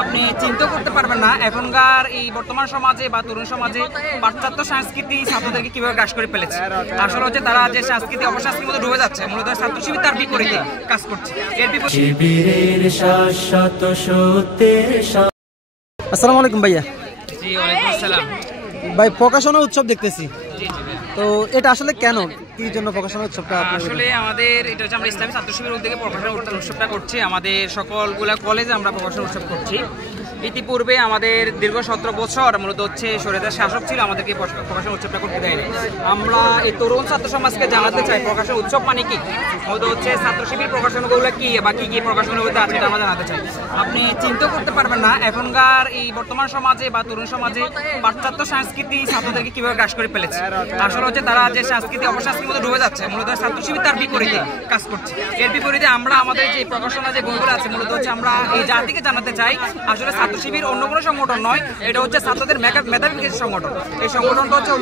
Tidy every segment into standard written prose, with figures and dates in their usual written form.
আপনি চিন্তা করতে পারবেন না এখনকার এই বর্তমান সমাজে বা তরুণ সমাজে পাশ্চাত্য সংস্কৃতি ছাত্রদেরকে কিভাবে গ্রাস করে ফেলেছে। আসলে হচ্ছে তারা যে সংস্কৃতি অপসংস্কৃতির মধ্যে ডুবে যাচ্ছে, মূলত ছাত্র শিবির তার বিপরীতে কাজ করছে। এর আসসালামু আলাইকুম ভাইয়া। জি ওয়ালাইকুম আসসালাম। ভাই প্রকাশনা উৎসব দেখতেছি, তো এটা আসলে কেন, কি জন্য প্রকাশনা উৎসবটা? আসলে আমাদের এটা হচ্ছে আমরা ইসলামী ছাত্র শিবির উদ্যোগে প্রকাশনা উৎসবটা করছি। আমাদের সকলগুলা কলেজে আমরা প্রকাশনা উৎসব করছি। ইতিপূর্বে আমাদের দীর্ঘ 17 বছর মূলত হচ্ছে স্বৈরাচার শাসক ছিল, আমাদেরকে প্রকাশনা উৎসবটা করতে দেয়নি। আমরা এই তরুণ ছাত্র সমাজকে জানাতে চাই প্রকাশনা উৎসব মানে কি, মূলত হচ্ছে ছাত্র শিবির প্রকাশনাগুলো কি বা কি কি প্রকাশনাগুলো আছে আমরা জানাতে চাই। আপনি চিন্তা করতে পারবেন না এখনকার এই বর্তমান সমাজে বা তরুণ সমাজে পাশ্চাত্য সংস্কৃতি ছাত্রদেরকে কিভাবে গ্রাস করে ফেলেছে। আসলে হচ্ছে তারা যে সংস্কৃতি অপসংস্কৃতির মধ্যে ডুবে যাচ্ছে, মূলত ছাত্র শিবির তার বিপরীতে কাজ করছে। এর বিপরীতে আমরা আমাদের যে প্রকাশনা যে গুণগুলো আছে, মূলত হচ্ছে আমরা এই জাতিকে জানাতে চাই আসলে ছাত্র শিবির অন্য কোনো সংগঠন নয়, এটা হচ্ছে ছাত্রদের মেধাবী বিকাশ সংগঠন। এই সংগঠনটা হচ্ছে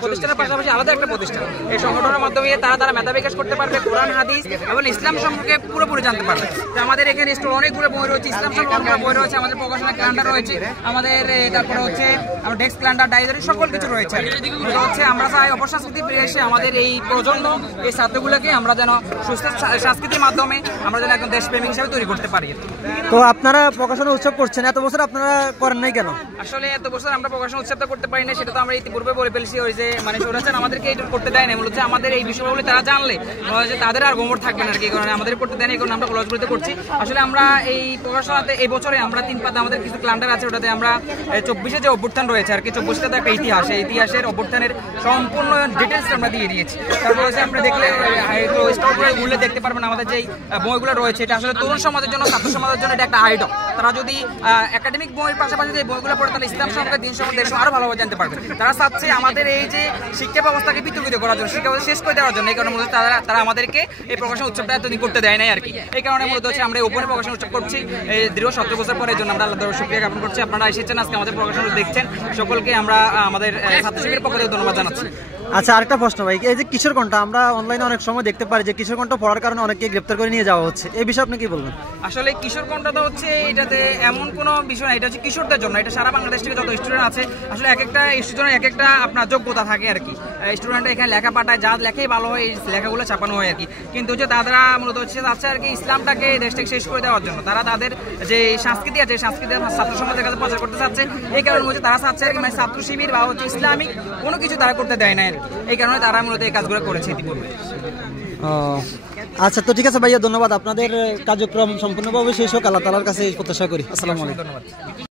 প্রতিষ্ঠানের পাশাপাশি আলাদা একটা প্রতিষ্ঠান। এই সংগঠনের মাধ্যমে তারা মেধা বিকাশ করতে পারবে, কোরআন হাদিস এবং ইসলাম সম্পর্কে পুরোপুরি জানতে পারবে। আমাদের এখানে স্টোর অনেকগুলো বই রয়েছে, ইসলাম সম্পর্কে বই রয়েছে, আমাদের প্রকাশনা ক্যালেন্ডার রয়েছে, আমাদের তারপরে হচ্ছে আমার ডেস্ক ক্যালেন্ডার, ডায়েরি সকল কিছু রয়েছে। হচ্ছে আমরা চাই অপসংস্কৃতি ফিরে এসে আমাদের এই প্রজন্ম এই ছাত্রগুলোকে আমরা যেন সুস্থ সংস্কৃতির মাধ্যমে আমরা যেন একজন দেশপ্রেমিক হিসেবে তৈরি করতে পারি। তো আপনারা প্রকাশনা উৎসব করছেন, এত বছর আপনারা করেন নাই কেন? আসলে এত বছর আমরা প্রকাশনা উৎসবটা করতে পারি না, সেটা তো আমরা ইতিপূর্বে বলে ফেলেছি। ওই যে মানে স্বৈরাচার আমাদেরকে এটা করতে দেয় না, মূলত আমাদের এই বিষয়গুলো তারা জানলে তাদের আর গোমর থাকবে না আর কি, কারণে আমাদের করতে দেয় না, এই কারণে আমরা কলেজগুলোতে করছি। আসলে আমরা এই প্রকাশনাতে এই বছরে আমরা 3 পাতা আমাদের কিছু ক্যালেন্ডার আছে, ওটাতে আমরা 24-এ যে অভ্যুত্থান রয়েছে আর কি, 24টা তো একটা ইতিহাস, এই ইতিহাসের অভ্যুত্থানের সম্পূর্ণ ডিটেলস আমরা দিয়ে দিয়েছি। তারপর হচ্ছে আমরা দেখলে স্টোরগুলো ঘুরলে দেখতে পারবেন আমাদের যে বইগুলো রয়েছে, এটা আসলে তরুণ সমাজের জন্য, ছাত্র সমাজের জন্য এটা একটা আইডল। তারা যদি একাডেমিক বইয়ের পাশাপাশি যে বইগুলো পড়ে তাহলে ইসলাম সম্পর্কে, দিন সম্পর্কে, দেশ আরো ভালোভাবে জানতে পারবে। তারা চাচ্ছে আমাদের এই যে শিক্ষা ব্যবস্থাকে বিতর্কিত করার জন্য, শিক্ষা ব্যবস্থা শেষ করে দেওয়ার জন্য। এই কারণে মূলত তারা আমাদেরকে এই প্রকাশনা উৎসবটা এতদিন করতে দেয় নাই আর কি। এই কারণে মূলত হচ্ছে আমরা উপরে প্রকাশনা উৎসব করছি এই দীর্ঘ 17 বছর পরে। এই জন্য আমরা আল্লাহর শুকরিয়া জ্ঞাপন করছি। আপনারা এসেছেন আজকে আমাদের প্রকাশনা দেখছেন, সকলকে আমরা আমাদের ছাত্র শিবিরের পক্ষ থেকে ধন্যবাদ জানাচ্ছি। আচ্ছা, আরেকটা প্রশ্ন ভাই, এই যে কিশোর কণ্ঠা আমরা অনলাইনে অনেক সময় দেখতে পারি যে কিশোর কণ্ঠ পড়ার কারণে অনেককে গ্রেপ্তার করে নিয়ে যাওয়া হচ্ছে, এই বিষয়ে আপনি কি বলবেন? আসলে কিশোর কণ্ঠটা হচ্ছে এটাতে এমন কোনো বিষয় না, এটা হচ্ছে কিশোরদের জন্য। এটা সারা বাংলাদেশ থেকে যত স্টুডেন্ট আছে, আসলে এক একটা স্টুডেন্ট এক একটা আপনার যোগ্যতা থাকে আর কি। স্টুডেন্টরা এখানে লেখা পাঠায়, যা লেখাই ভালো হয় এই লেখাগুলো ছাপানো হয় আর কি। কিন্তু হচ্ছে তারা মূলত হচ্ছে চাচ্ছে আর কি ইসলামটাকে দেশ থেকে শেষ করে দেওয়ার জন্য। তারা তাদের যে সংস্কৃতি আছে, সংস্কৃতি ছাত্র সমাজের কাছে প্রচার করতে চাচ্ছে। এই কারণে হচ্ছে তারা চাচ্ছে আর কি মানে ছাত্র শিবির বা হচ্ছে ইসলামিক কোনো কিছু তারা করতে দেয় না আর কি। এই কারণে তারা মূলত এই কাজগুলো করেছে ইতিপূর্বে। আচ্ছা, তো ঠিক আছে ভাইয়া, ধন্যবাদ। আপনাদের কার্যক্রম সম্পূর্ণভাবে শেষ হোক, আল্লাহ তাআলার কাছে প্রত্যাশা করি। আসসালামু আলাইকুম। ধন্যবাদ।